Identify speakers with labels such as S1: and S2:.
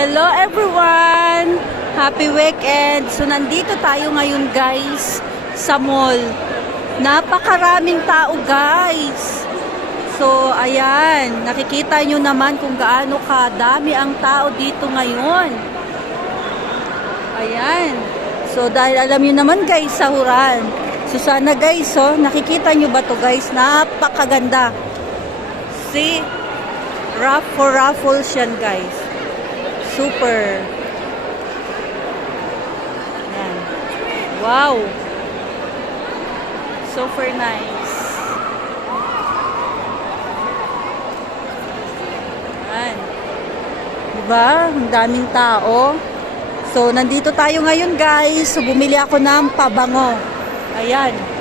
S1: Hello everyone! Happy weekend! So nandito tayo ngayon guys sa mall. Napakaraming tao guys. So ayan, nakikita nyo naman kung gaano kadami ang tao dito ngayon. Ayan. So dahil alam nyo naman guys, sahuran. So sana guys, oh, nakikita nyo ba to guys? Napakaganda. See? Raff for raffles yan guys. Super. Yan. Wow. Super nice. Yan. Diba? Ang daming tao. So, nandito tayo ngayon guys. So, bumili ako ng pabango. Ayan.